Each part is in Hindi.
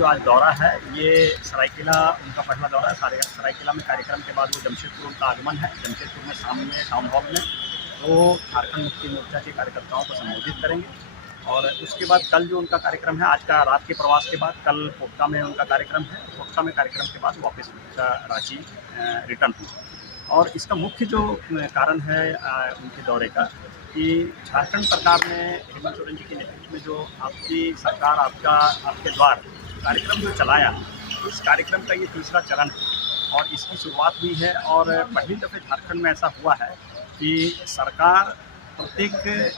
जो आज दौरा है ये सरायकेला उनका पहला दौरा है। सरायकेला में कार्यक्रम के बाद वो जमशेदपुर उनका आगमन है। जमशेदपुर में सामने टाउन हॉल में वो झारखंड मुक्ति मोर्चा के कार्यकर्ताओं को संबोधित करेंगे और उसके बाद कल जो उनका कार्यक्रम है, आज का रात के प्रवास के बाद कल पोटका में उनका कार्यक्रम है। पोटका में कार्यक्रम के बाद वापस रांची रिटर्न हुआ। और इसका मुख्य जो कारण है उनके दौरे का कि झारखंड सरकार ने हेमंत सोरेन जी के नेतृत्व में जो आपकी सरकार आपके द्वार कार्यक्रम जो चलाया, इस कार्यक्रम का ये तीसरा चरण है और इसकी शुरुआत हुई है। और पहली दफ़े झारखंड में ऐसा हुआ है कि सरकार प्रत्येक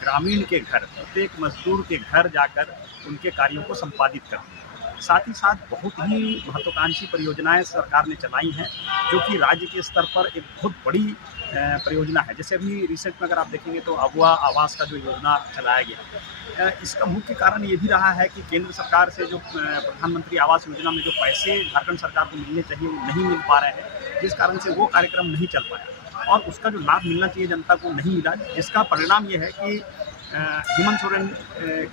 ग्रामीण के घर, प्रत्येक मजदूर के घर जाकर उनके कार्यों को संपादित करती है। साथ ही साथ बहुत ही महत्वाकांक्षी परियोजनाएं सरकार ने चलाई हैं जो कि राज्य के स्तर पर एक बहुत बड़ी परियोजना है। जैसे अभी रिसेंट में अगर आप देखेंगे तो अबुआ आवास का जो योजना चलाया गया, इसका मुख्य कारण ये भी रहा है कि केंद्र सरकार से जो प्रधानमंत्री आवास योजना में जो पैसे झारखंड सरकार को मिलने चाहिए वो नहीं मिल पा रहे हैं, जिस कारण से वो कार्यक्रम नहीं चल पाया और उसका जो लाभ मिलना चाहिए जनता को नहीं मिला, जिसका परिणाम ये है कि हेमंत सोरेन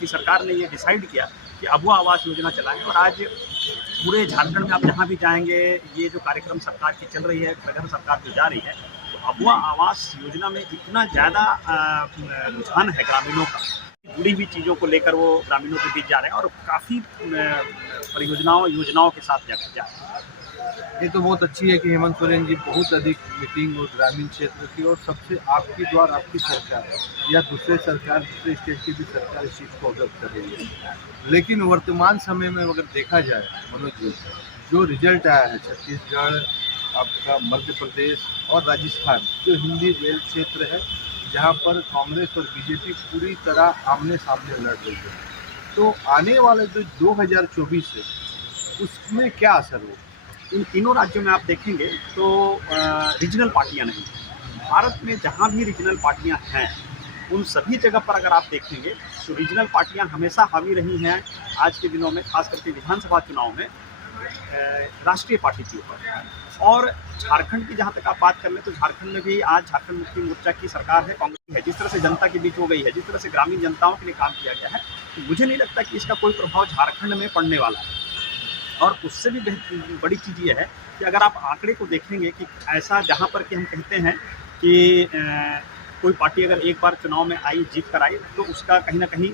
की सरकार ने ये डिसाइड किया कि अबुआ आवास योजना चलाएं। और आज पूरे झारखंड में आप जहाँ भी जाएंगे, ये जो कार्यक्रम सरकार की चल रही है, घर सरकार जो जा रही है, तो अबुआ आवास योजना में इतना ज़्यादा रुझान है ग्रामीणों का, जुड़ी हुई चीज़ों को लेकर वो ग्रामीणों के बीच जा रहे हैं और काफ़ी परियोजनाओं योजनाओं के साथ जा रहे हैं। ये तो बहुत अच्छी है कि हेमंत सोरेन जी बहुत अधिक मीटिंग और ग्रामीण क्षेत्र की और सबसे आपकी द्वारा आपकी सरकार या दूसरे स्टेट की भी सरकार इस चीज़ को अवगत कर रही है। लेकिन वर्तमान समय में अगर देखा जाए मनोज जी, जो रिजल्ट आया है छत्तीसगढ़, आपका मध्य प्रदेश और राजस्थान, जो हिंदी बेल्ट क्षेत्र है जहाँ पर कांग्रेस और बीजेपी पूरी तरह आमने सामने लड़ रही है, तो आने वाले जो 2024 है उसमें क्या असर होगा? इन तीनों राज्यों में आप देखेंगे तो रीजनल पार्टियां नहीं, भारत में जहां भी रीजनल पार्टियां हैं उन सभी जगह पर अगर आप देखेंगे तो रीजनल पार्टियां हमेशा हावी रही हैं आज के दिनों में, खास करके विधानसभा चुनाव में राष्ट्रीय पार्टी के ऊपर। और झारखंड की जहां तक आप बात कर लें तो झारखंड में भी आज झारखंड मुक्ति मोर्चा की सरकार है, कांग्रेस है। जिस तरह से जनता के बीच हो गई है, जिस तरह से ग्रामीण जनताओं के लिए काम किया गया है, तो मुझे नहीं लगता कि इसका कोई प्रभाव झारखंड में पड़ने वाला है। और उससे भी बड़ी चीज़ ये है कि अगर आप आंकड़े को देखेंगे कि ऐसा जहाँ पर कि हम कहते हैं कि कोई पार्टी अगर एक बार चुनाव में आई, जीत कर आई, तो उसका कहीं ना कहीं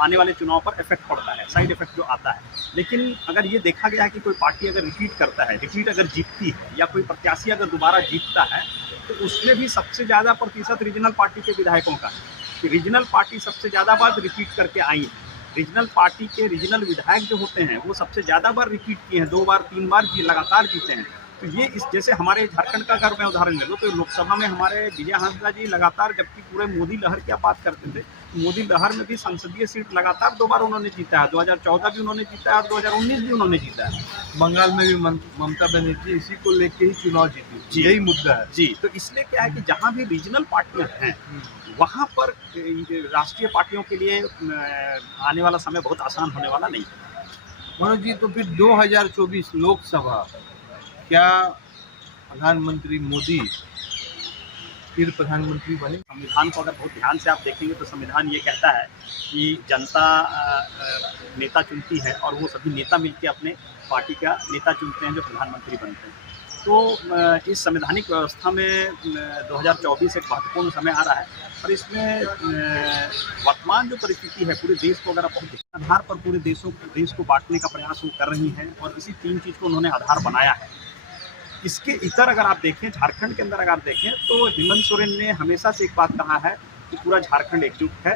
आने वाले चुनाव पर इफेक्ट पड़ता है, साइड इफेक्ट जो आता है। लेकिन अगर ये देखा गया है कि कोई पार्टी अगर रिपीट करता है, रिपीट अगर जीतती है या कोई प्रत्याशी अगर दोबारा जीतता है, तो उसमें भी सबसे ज़्यादा प्रतिशत रीजनल पार्टी के विधायकों का है कि रीजनल पार्टी सबसे ज़्यादा बार रिपीट करके आई है। रीजनल पार्टी के रीजनल विधायक जो होते हैं वो सबसे ज़्यादा बार रिपीट किए हैं, 2 बार 3 बार लगातार जीते हैं। तो ये इस जैसे हमारे झारखंड का अगर मैं उदाहरण ले लो तो लोकसभा में हमारे विजय हांसदा जी लगातार, जबकि पूरे मोदी लहर की आप बात करते थे, मोदी लहर में भी संसदीय सीट लगातार 2 बार उन्होंने जीता है, 2014 भी उन्होंने जीता है और 2019 भी उन्होंने जीता है। बंगाल में भी ममता बनर्जी इसी को लेके ही चुनाव जीती, यही मुद्दा है जी। तो इसलिए क्या है कि जहाँ भी रीजनल पार्टियां हैं वहाँ पर राष्ट्रीय पार्टियों के लिए आने वाला समय बहुत आसान होने वाला नहीं है। मनोज जी, तो फिर 2024 लोकसभा, क्या प्रधानमंत्री मोदी फिर प्रधानमंत्री बने? संविधान को अगर बहुत ध्यान से आप देखेंगे तो संविधान ये कहता है कि जनता नेता चुनती है और वो सभी नेता मिलकर अपने पार्टी का नेता चुनते हैं जो प्रधानमंत्री बनते हैं। तो इस संवैधानिक व्यवस्था में 2024 एक महत्वपूर्ण समय आ रहा है और इसमें वर्तमान जो परिस्थिति है पूरे देश को अगर आप आधार पर पूरे देश को बांटने का प्रयास वो कर रही हैं और इसी 3 चीज़ को उन्होंने आधार बनाया है। इसके इतर अगर आप देखें, झारखंड के अंदर अगर आप देखें तो हेमंत सोरेन ने हमेशा से एक बात कहा है कि पूरा झारखंड एकजुट है,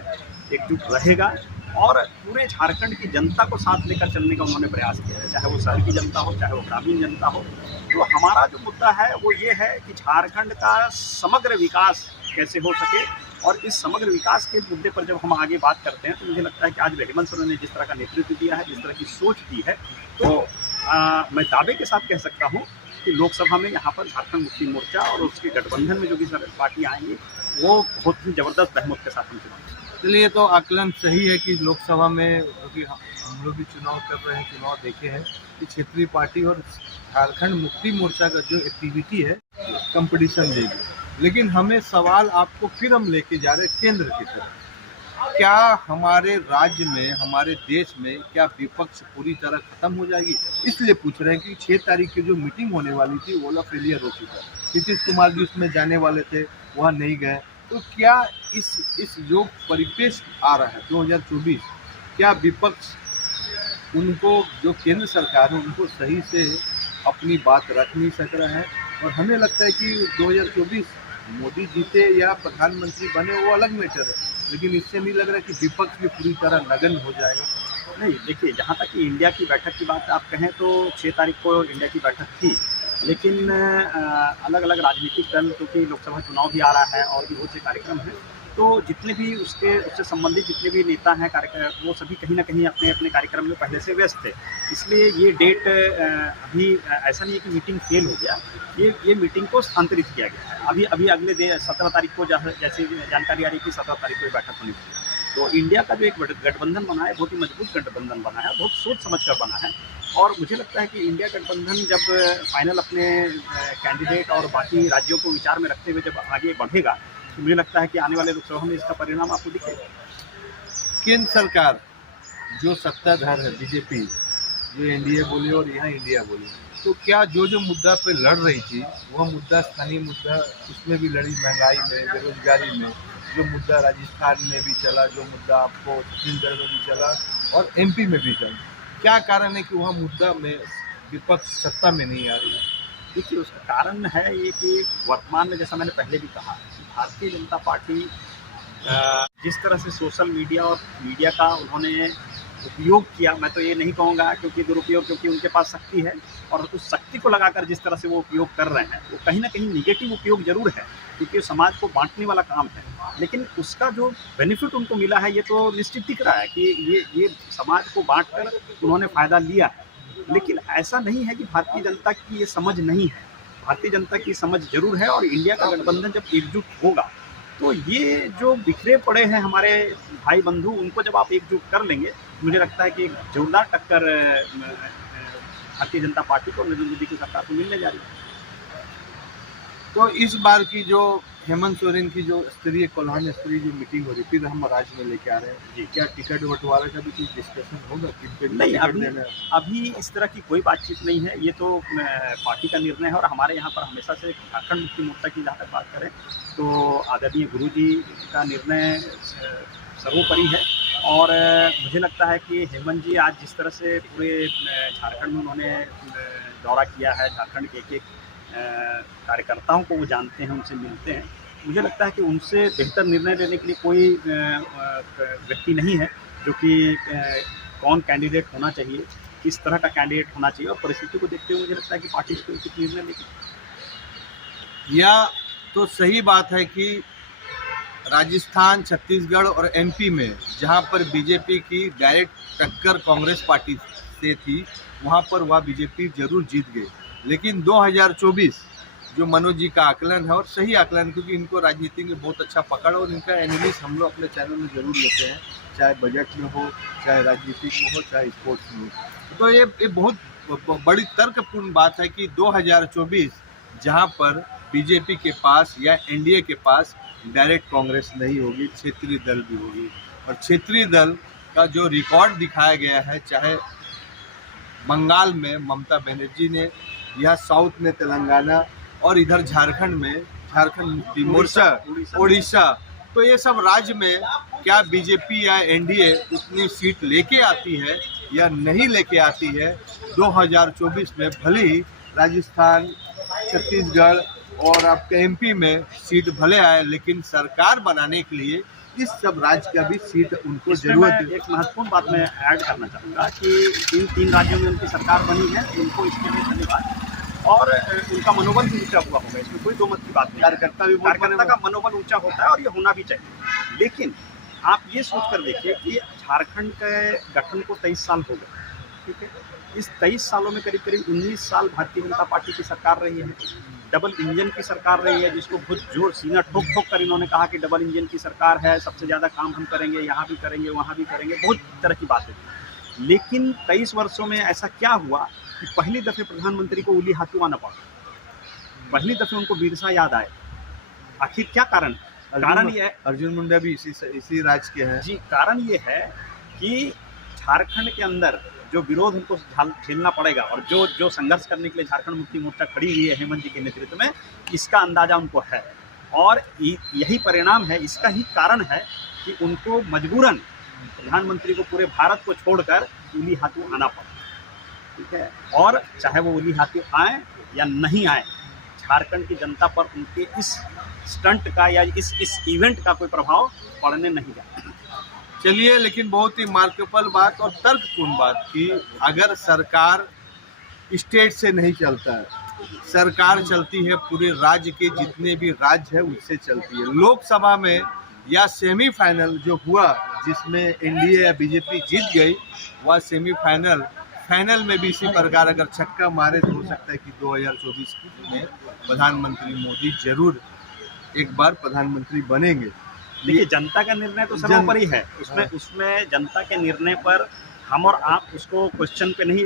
एकजुट रहेगा और पूरे झारखंड की जनता को साथ लेकर चलने का उन्होंने प्रयास किया है, चाहे वो शहर की जनता हो, चाहे वो ग्रामीण जनता हो। तो हमारा जो मुद्दा है वो ये है कि झारखंड का समग्र विकास कैसे हो सके और इस समग्र विकास के मुद्दे पर जब हम आगे बात करते हैं तो मुझे लगता है कि आज हेमंत सोरेन ने जिस तरह का नेतृत्व दिया है, जिस तरह की सोच दी है, तो मैं दावे के साथ कह सकता हूँ कि लोकसभा में यहाँ पर झारखंड मुक्ति मोर्चा और उसके गठबंधन में जो भी पार्टी आएंगी वो बहुत ही ज़बरदस्त बहुमत के साथ हम चुनाव। चलिए, तो आकलन सही है कि लोकसभा में अभी हम लोग भी चुनाव कर रहे हैं, चुनाव देखे हैं कि क्षेत्रीय पार्टी और झारखंड मुक्ति मोर्चा का जो एक्टिविटी है कंपटीशन देगी। लेकिन हमें सवाल आपको फिर हम लेके जा रहे हैं केंद्र की तरफ क्या हमारे राज्य में, हमारे देश में क्या विपक्ष पूरी तरह खत्म हो जाएगी? इसलिए पूछ रहे हैं कि 6 तारीख की जो मीटिंग होने वाली थी वो फेलियर हो चुका है। नीतीश कुमार जी उसमें जाने वाले थे, वहाँ नहीं गए। तो क्या इस जो परिपेक्ष आ रहा है 2024, क्या विपक्ष उनको, जो केंद्र सरकार है, उनको सही से अपनी बात रख नहीं सक रहा है? और हमें लगता है कि 2024 मोदी जीते या प्रधानमंत्री बने वो अलग मैटर है, लेकिन इससे नहीं लग रहा कि विपक्ष भी पूरी तरह नगण्य हो जाएगा। नहीं, देखिए, जहाँ तक कि इंडिया की बैठक की बात आप कहें तो 6 तारीख को इंडिया की बैठक थी, लेकिन अलग अलग राजनीतिक दल, क्योंकि लोकसभा चुनाव भी आ रहा है और भी बहुत से कार्यक्रम हैं, तो जितने भी उससे संबंधित जितने भी नेता हैं, वो सभी कहीं ना कहीं अपने अपने कार्यक्रम में पहले से व्यस्त थे। इसलिए ये डेट अभी ऐसा नहीं है कि मीटिंग फेल हो गया, ये मीटिंग को स्थानांतरित किया गया है। अभी अगले 17 तारीख को जैसे जानकारी आ रही थी, 17 तारीख को बैठक होनी थी। तो इंडिया का जो एक गठबंधन बना है, बहुत ही मजबूत गठबंधन बना है, बहुत सोच समझ कर बना है। और मुझे लगता है कि इंडिया गठबंधन जब फाइनल अपने कैंडिडेट और बाकी राज्यों को विचार में रखते हुए जब आगे बढ़ेगा, तो मुझे लगता है कि आने वाले लोकसभा में इसका परिणाम आपको दिखेगा। केंद्र सरकार जो सत्ताधार है बीजेपी, जो एनडीए बोली और यहाँ इंडिया बोली, तो क्या जो मुद्दा पे लड़ रही थी वह मुद्दा, स्थानीय मुद्दा, उसमें भी लड़ी, महंगाई में, बेरोजगारी में, जो मुद्दा राजस्थान में भी चला, जो मुद्दा आपको छत्तीसगढ़ में भी चला और एमपी में भी चला, क्या कारण है कि वह मुद्दा में विपक्ष सत्ता में नहीं आ रही है? देखिए, उसका कारण है ये कि वर्तमान में, जैसा मैंने पहले भी कहा, भारतीय जनता पार्टी जिस तरह से सोशल मीडिया और मीडिया का उन्होंने उपयोग किया, मैं तो ये नहीं कहूँगा क्योंकि दुरुपयोग, क्योंकि उनके पास शक्ति है, और उस शक्ति को लगाकर जिस तरह से वो उपयोग कर रहे हैं, वो कहीं ना कहीं निगेटिव उपयोग जरूर है, क्योंकि समाज को बांटने वाला काम है। लेकिन उसका जो बेनिफिट उनको मिला है, ये तो निश्चित दिख रहा है कि ये समाज को बांट कर उन्होंने फ़ायदा लिया है। लेकिन ऐसा नहीं है कि भारतीय जनता की ये समझ नहीं है, भारतीय जनता की समझ जरूर है। और इंडिया का गठबंधन जब एकजुट होगा, तो ये जो बिखरे पड़े हैं हमारे भाई बंधु, उनको जब आप एकजुट कर लेंगे, मुझे लगता है कि एक जोरदार टक्कर भारतीय जनता पार्टी को, नरेंद्र मोदी की सरकार को मिलने जा रही है। तो इस बार की जो हेमंत सोरेन की जो कोल्हान स्तरीय जो मीटिंग हो रही, फिर हम राज्य में लेके आ रहे हैं जी, क्या टिकट बंटवारा का भी कुछ डिस्कशन होगा? नहीं, अभी इस तरह की कोई बातचीत नहीं है। ये तो पार्टी का निर्णय है। और हमारे यहाँ पर हमेशा से झारखंड मुक्ति मोर्चा की जहाँ तक बात करें, तो आदरणीय गुरु जी का निर्णय सर्वोपरि है। और मुझे लगता है कि हेमंत जी आज जिस तरह से पूरे झारखंड में उन्होंने दौरा किया है, झारखंड के एक कार्यकर्ताओं को वो जानते हैं, उनसे मिलते हैं, मुझे लगता है कि उनसे बेहतर निर्णय लेने के लिए कोई व्यक्ति नहीं है, जो कि कौन कैंडिडेट होना चाहिए, किस तरह का कैंडिडेट होना चाहिए, और परिस्थिति को देखते हुए मुझे लगता है कि पार्टी इस पर उचित निर्णय लेगी। या तो सही बात है कि राजस्थान, छत्तीसगढ़ और एमपी में जहां पर बीजेपी की डायरेक्ट टक्कर कांग्रेस पार्टी से थी, वहां पर वह बीजेपी जरूर जीत गई। लेकिन 2024 जो मनोज जी का आकलन है, और सही आकलन, क्योंकि इनको राजनीति में बहुत अच्छा पकड़, और इनका एनालिसिस हम लोग अपने चैनल में जरूर लेते हैं, चाहे बजट में हो, चाहे राजनीतिक में हो, चाहे स्पोर्ट्स में हो। तो ये बहुत बड़ी तर्कपूर्ण बात है कि 2024 जहां पर बीजेपी के पास या एनडीए के पास डायरेक्ट कांग्रेस नहीं होगी, क्षेत्रीय दल भी होगी। और क्षेत्रीय दल का जो रिकॉर्ड दिखाया गया है, चाहे बंगाल में ममता बनर्जी ने, या साउथ में तेलंगाना, और इधर झारखंड में झारखंड मुक्ति मोर्चा, उड़ीसा, तो ये सब राज्य में क्या बीजेपी या एनडीए उतनी सीट लेके आती है या नहीं लेके आती है 2024 में? भले ही राजस्थान, छत्तीसगढ़ और आपके एमपी में सीट भले आए, लेकिन सरकार बनाने के लिए इस सब राज्य का भी सीट उनको जरूरत है। एक महत्वपूर्ण बात मैं ऐड करना चाहूँगा कि इन 3 राज्यों में उनकी सरकार बनी है, उनको इसके लिए धन्यवाद। और उनका मनोबल भी ऊंचा हुआ होगा, इसमें कोई दो मत की बात नहीं। कार्यकर्ता का मनोबल ऊंचा होता है, और ये होना भी चाहिए। लेकिन आप ये सोच कर देखिए कि झारखंड के गठन को 23 साल हो गए, ठीक है। इस 23 सालों में करीब करीब 19 साल भारतीय जनता पार्टी की सरकार रही है, डबल इंजन की सरकार रही है, जिसको बहुत जोर सीना ठोक ठोक कर इन्होंने कहा कि डबल इंजन की सरकार है, सबसे ज़्यादा काम हम करेंगे, यहाँ भी करेंगे, वहाँ भी करेंगे, बहुत तरह की बातें। लेकिन 23 वर्षों में ऐसा क्या हुआ कि पहली दफ़े प्रधानमंत्री को उली हाथों आना पड़ा, पहली दफ़े उनको बिरसा याद आए। आखिर क्या कारण है? कारण ये है, अर्जुन मुंडा भी इसी राज्य के हैं जी, कारण ये है कि झारखंड के अंदर जो विरोध उनको झेलना पड़ेगा और जो संघर्ष करने के लिए झारखंड मुक्ति मोर्चा खड़ी हुई है हेमंत जी के नेतृत्व में, इसका अंदाजा उनको है और यही परिणाम है, इसका ही कारण है कि उनको मजबूरन प्रधानमंत्री को पूरे भारत को छोड़कर उली हाथों आना पड़ा। ठीक है, और चाहे वो उली हाथों आए या नहीं आए, झारखंड की जनता पर उनके इस स्टंट का या इस इवेंट का कोई प्रभाव पड़ने नहीं जाता। चलिए, लेकिन बहुत ही मार्केबल बात और तर्कपूर्ण बात कि अगर सरकार स्टेट से नहीं चलता है, सरकार चलती है पूरे राज्य के जितने भी राज्य है उससे चलती है। लोकसभा में या सेमीफाइनल जो हुआ जिसमें एनडीए या बीजेपी जीत गई, वह सेमीफाइनल फाइनल में भी इसी प्रकार अगर छक्का मारे तो हो सकता है कि 2024 में प्रधानमंत्री मोदी जरूर एक बार प्रधानमंत्री बनेंगे। देखिए, जनता का निर्णय तो सर्वोपरि है, उसमें जनता के निर्णय पर हम और आप उसको क्वेश्चन पे नहीं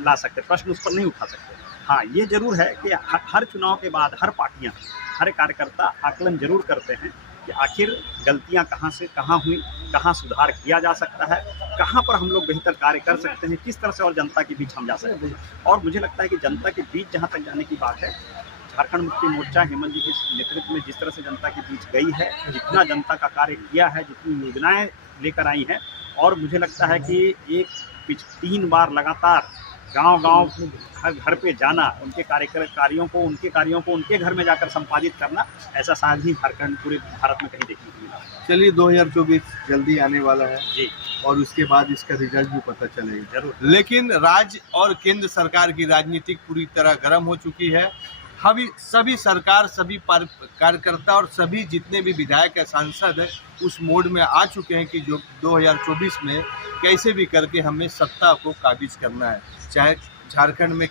ला सकते, प्रश्न उस पर नहीं उठा सकते। हाँ, ये जरूर है कि हर चुनाव के बाद हर पार्टियां, हर कार्यकर्ता आकलन जरूर करते हैं कि आखिर गलतियां कहाँ से कहाँ हुई, कहाँ सुधार किया जा सकता है, कहाँ पर हम लोग बेहतर कार्य कर सकते हैं, किस तरह से और जनता के बीच हम जा सकते हैं। और मुझे लगता है कि जनता के बीच जहाँ तक जाने की बात है, झारखंड मुक्ति मोर्चा हेमंत जी के नेतृत्व में जिस तरह से जनता के बीच गई है, जितना जनता का कार्य किया है, जितनी योजनाएं लेकर आई हैं, और मुझे लगता है कि 3 बार लगातार गांव-गांव हर घर पे जाना, उनके कार्यों को उनके घर में जाकर संपादित करना, ऐसा शायद ही झारखंड पूरे भारत में कहीं देखने को मिला। चलिए, 2024 जल्दी आने वाला है जी, और उसके बाद इसका रिजल्ट भी पता चलेगा जरूर। लेकिन राज्य और केंद्र सरकार की राजनीति पूरी तरह गर्म हो चुकी है। सभी सरकार, सभी कार्यकर्ता और सभी जितने भी विधायक या सांसद हैं उस मोड में आ चुके हैं कि जो 2024 में कैसे भी करके हमें सत्ता को काबिज करना है, चाहे झारखंड में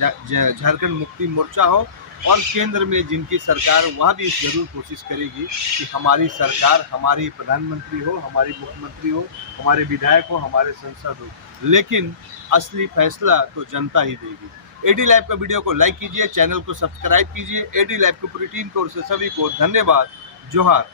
झारखंड मुक्ति मोर्चा हो और केंद्र में जिनकी सरकार, वह भी जरूर कोशिश करेगी कि हमारी सरकार, हमारी प्रधानमंत्री हो, हमारी मुख्यमंत्री हो, हमारे विधायक हो, हमारे सांसद हो, लेकिन असली फैसला तो जनता ही देगी। एडी लाइव का वीडियो को लाइक कीजिए, चैनल को सब्सक्राइब कीजिए। एडी लाइव की पूरी टीम की ओर से सभी को धन्यवाद। जोहार।